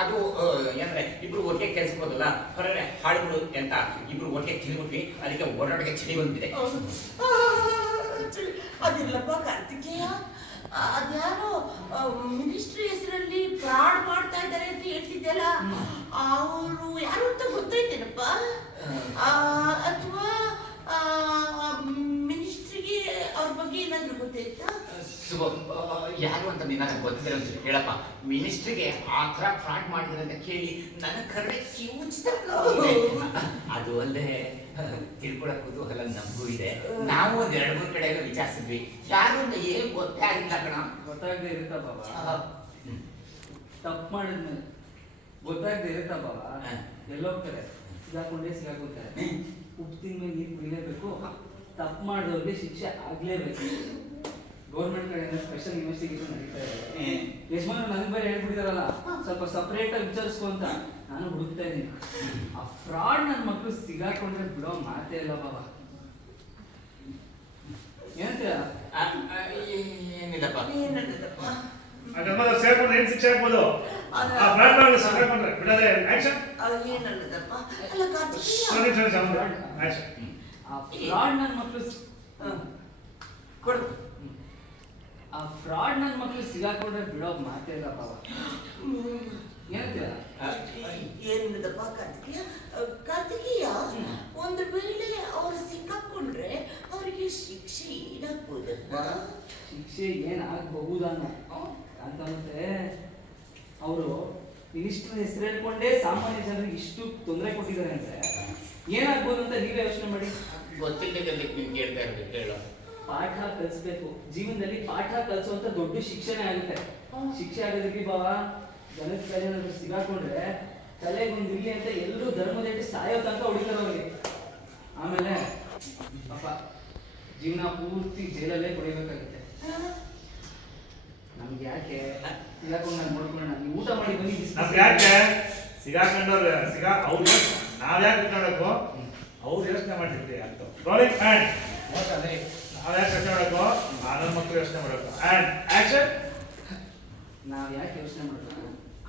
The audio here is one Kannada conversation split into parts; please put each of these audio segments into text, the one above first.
ಅದು ಏನಂದ್ರೆ ಇಬ್ರು ಒಟ್ಟಿಗೆ ಕೆಲ್ಸಕ್ಕೆ ಹೋದಲ್ಲ ಹೊರಗಡೆ ಹಾಡುಗಳು ಅಂತ ಇಬ್ರು ಒಟ್ಟಿಗೆ ತಿನ್ಬಿಟ್ವಿ, ಅದಕ್ಕೆ ಓಡಾಡಕ್ಕೆ ಚಳಿ ಬಂದ್ಬಿಟ್ಟಿದೆ. ಅದಿಲ್ಲಪ್ಪ ಕಾರ್ತಿಕೇಯ, ಅದ್ಯಾರೋ ಮಿನಿಸ್ಟ್ರಿ ಹೆಸರಲ್ಲಿ ಫ್ರಾಡ್ ಮಾಡ್ತಾ ಇದ್ದಾರೆ ಅಂತ ಹೇಳ್ತಿದ್ದಲ್ಲ, ಅವರು ಯಾರು ಅಂತ ಗೊತ್ತಾಯ್ತೇನಪ್ಪ? ಅಥವಾ ಮಿನಿಸ್ಟ್ರಿಗೆ ಅವ್ರ ಬಗ್ಗೆ ಏನಾದ್ರು ಗೊತ್ತಾಯ್ತಾ? ಯಾರು ಅಂತ ನಿನ್ನ ಗೊತ್ತಿದ್ರೆ ಅಂತ ಹೇಳಪ್ಪ. ಮಿನಿಸ್ಟ್ರಿಗೆ ಆ ಥರ ಫ್ರಾಡ್ ಮಾಡಿದ್ರೆ ಅಂತ ಕೇಳಿ ನನ್ನ ಕರಡೆ ಅದು ಅಲ್ಲದೆ ತಿಳ್ಕೊಳ ಕುತೂಹಲ ನಮಗೂ ಇದೆ. ನಾವು ಒಂದ್ 2-3 ಕಡೆ ವಿಚಾರಿಸಿದ್ವಿ, ಯಾರು ಅಂತ ಏನ್ ಗೊತ್ತೇ ಆಗಿಲ್ಲ ಕಣ. ಗೊತ್ತಾಗದೆ ಇರುತ್ತಾ ಬಾಬಾ? ತಪ್ಪು ಮಾಡಿದ್ಮೇಲೆ ಗೊತ್ತಾಗದೆ ಇರುತ್ತಾ ಬಾಬಾ? ಎಲ್ಲೋಗ್ತಾರೆ, ಸಿಗಾಕೊಂತಾರೆ. ಉಪ್ಪು ತಿಂದ್ಮೇಲೆ ನೀರು ಕುಡಿಲೇಬೇಕು. ತಪ್ಪು ಮಾಡಿದವ್ರಿಗೆ ಶಿಕ್ಷೆ ಆಗ್ಲೇಬೇಕು. ಗೌರ್ಮೆಂಟ್ ಕಡೆಯಿಂದ ಸ್ಪೆಷಲ್ ಇನ್ವೆಸ್ಟಿಗೇಷನ್ ನಡೀತಾ ಇದೆ. ಯಜಮಾನ ನನಗೆ ಬೇರೆ ಹೇಳ್ಬಿಟ್ಟಿದಾರಲ್ಲ, ಸ್ವಲ್ಪ ಸಪ್ರೇಟ್ ಆಗಿ ವಿಚಾರಿಸ್ಕೊ ಅಂತ ನಾನು ಹುಡುಕ್ತಾ ಇದ್ದೀನಿ. ಆ ಫ್ರಾಡ್ ನನ್ನ ಮಕ್ಕಳು ಸಿಗಾಕೊಂಡ್ರೆ ಬಿಡೋ ಮಾತೇ ಇಲ್ಲ ಬಾಬಾ. ಏನಂತೀರ? ಏನಿಲ್ಲಪ್ಪ, ಸೇರ್ಕೊಂಡು ಏನ್ ಶಿಕ್ಷೆ ಆಗ್ಬೋದು? ಬಿಡದೆ ಆಕ್ಷನ್. ಏನಲ್ಲದಪ್ಪ, ಅಲ್ಲ ಕಾರ್ತಿಕೇಯ, ಆ ಫ್ರಾಡ್ ನನ್ನ ಮಕ್ಕಳು ಕೊಡು. ಆ ಫ್ರಾಡ್ ನನ್ನ ಮಕ್ಕಳು ಸಿಗಾಕೊಂಡ್ರೆ ಬಿಡೋ ಮಾತೇ ಇಲ್ಲ ಬಾಬಾ. ಏನಂತೀರ? ಏನದಪ್ಪ ಕಾರ್ತಿಕೇಯ? ಕಾರ್ತಿಕೇಯ, ಒಂದು ವೇಳೆ ಅವ್ರು ಸಿಕ್ಕಾಕೊಂಡ್ರೆ ಅವರಿಗೆ ಶಿಕ್ಷೆ ಏನಾಗ್ಬೋದಪ್ಪ? ಶಿಕ್ಷೆ ಏನಾಗಬಹುದಾನ ಅಂತ ಮತ್ತೆ ಅವರು ಮಿನಿಸ್ಟರ್ ಹೆಸರು ಹೇಳ್ಕೊಂಡೇ ಸಾಮಾನ್ಯ ಜನರಿಗೆ ಇಷ್ಟು ತೊಂದರೆ ಕೊಟ್ಟಿದ್ದಾರೆ ಅಂದ್ರೆ ಏನಾಗ್ಬೋದು ಅಂತ ನೀವೇ ಯೋಚನೆ ಮಾಡಿ. ಗೊತ್ತಿಲ್ಲದೆ ನಿಮ್ಗೆ ಕೇಳ್ತಾ ಇರ್ಬೇಕು, ಹೇಳೋ. ಪಾಠ ಕಲಿಸ್ಬೇಕು. ಜೀವನದಲ್ಲಿ ಪಾಠ ಕಲಿಸುವಂತ ದೊಡ್ಡ ಶಿಕ್ಷಣ ಆಗುತ್ತೆ. ಶಿಕ್ಷೆ ಆಗೋದಕ್ಕೆ ಬಾಬಾ ಜನದ ಕೈಯಲ್ಲಿ ಸಿಗಾಕೊಂಡ್ರೆ ತಲೆಗೊಂದು ಇಲ್ಲಿ ಅಂತ ಎಲ್ಲರೂ ಧರ್ಮದಲ್ಲಿ ಸಾಯೋ ತನಕ ಹೊಡಿತಾರೆ ಅವ್ರಿಗೆ. ಆಮೇಲೆ ಪಾಪ ಜೀವನ ಪೂರ್ತಿ ಜೈಲಲ್ಲೇ ಕೊಡಿಬೇಕಾಗುತ್ತೆ. ನಮ್ಗೆ ಯಾಕೆ ಸಿಗಾಕೊಂಡು ನಾನು ನೋಡ್ಕೊಳ್ಳೋಣ, ನೀವು ಊಟ ಮಾಡಿ ಬನ್ನಿ. ನಮ್ಗೆ ಯಾಕೆ ಸಿಗಾಕೊಂಡವ್ರು ಅವ್ರು ನಾವ್ ಯಾಕೆ ಬಿಟ್ಟಾಡಬೇಕು? ಅವ್ರು ಯೋಚನೆ ಮಾಡಿರ್ತೀವಿ ಅಂತ. Rolling hand. ನಾವ್ ಯಾಕೆ ಯೋಚನೆ ಮಾಡಬೇಕು? ನನ್ನ ಮಕ್ಕಳು ಯೋಚನೆ ಮಾಡಬೇಕು. And action. ನಾವ್ ಯಾಕೆ ಯೋಚನೆ ಮಾಡಬೇಕು?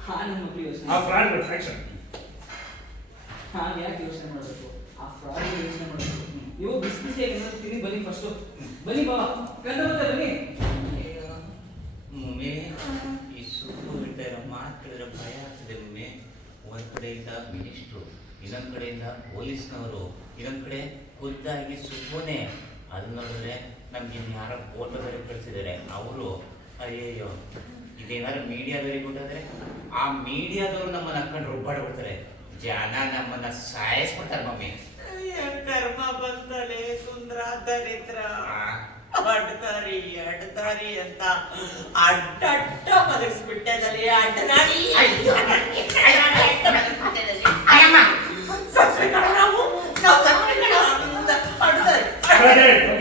ನನ್ನ ಮಕ್ಕಳು ಯೋಚನೆ. ಆ ಫ್ರಾಡ್ ಆಕ್ಷನ್. ನಾವ್ ಯಾಕೆ ಯೋಚನೆ ಮಾಡಬೇಕು? ಆ ಫ್ರಾಡ್ ಯೋಚನೆ ಮಾಡಬೇಕು. ನೀವು ಬಿಸಿ ಬಿಸಿಯಾಗಿ ತಿನ್ನಿ ಬನ್ನಿ. ಫಸ್ಟು ಬನ್ನಿ ಬಾಬಾ, ಕಂಡ ಬನ್ನಿ. ಮುಮ್ಮೆ, ಈ ಸುತ್ತು ಇಟ್ಟಾರ ಮಾತಾಡಿದ್ರೆ ಭಯ ಆಗ್ತದೆ ಮುಮ್ಮೆ. ಒಂದ್ ಕಡೆಯಿಂದ ಮಿನಿಸ್ಟ್ರು, ಇನ್ನೊಂದ್ ಕಡೆಯಿಂದ ಪೊಲೀಸ್ನವರು, ಇನ್ನೊಂದ್ ಕಡೆ ಖುದ್ದಾಗಿ ಸುಮ್ಮನೆ. ಅದು ನೋಡಿದ್ರೆ ನಮ್ಗೆ ಯಾರೋ ಫೋಟೋ ಬೇರೆ ಕಳಿಸಿದ್ದಾರೆ ಅವರು. ಅಯ್ಯಯ್ಯೋ, ಇದೇನಾದ್ರು ಮೀಡಿಯಾದವ್ರಿಗೆ ಕೊಟ್ಟಿದ್ರೆ ಆ ಮೀಡಿಯಾದವ್ರು ನಮ್ಮನ್ನ ಹಾಕೊಂಡು ರುಬ್ಬಾಡ್ಬಿಡ್ತಾರೆ. ಜನ ನಮ್ಮನ್ನ ಸಾಯಿಸ್ಬಿಡ್ತಾರೆ ಮಮ್ಮಿ. ಕರ್ಮ ಬಂದಲೆ ಸುಂದರ ದರಿದ್ರ ಅಡ್ಡದಾರಿ ಅಂತ ಅಡ್ಡ ಬದಲಿಸ್ಬಿಟ್ಟದಲ್ಲಿ ಅಡ್ಡದಾರಿ. ನಾವು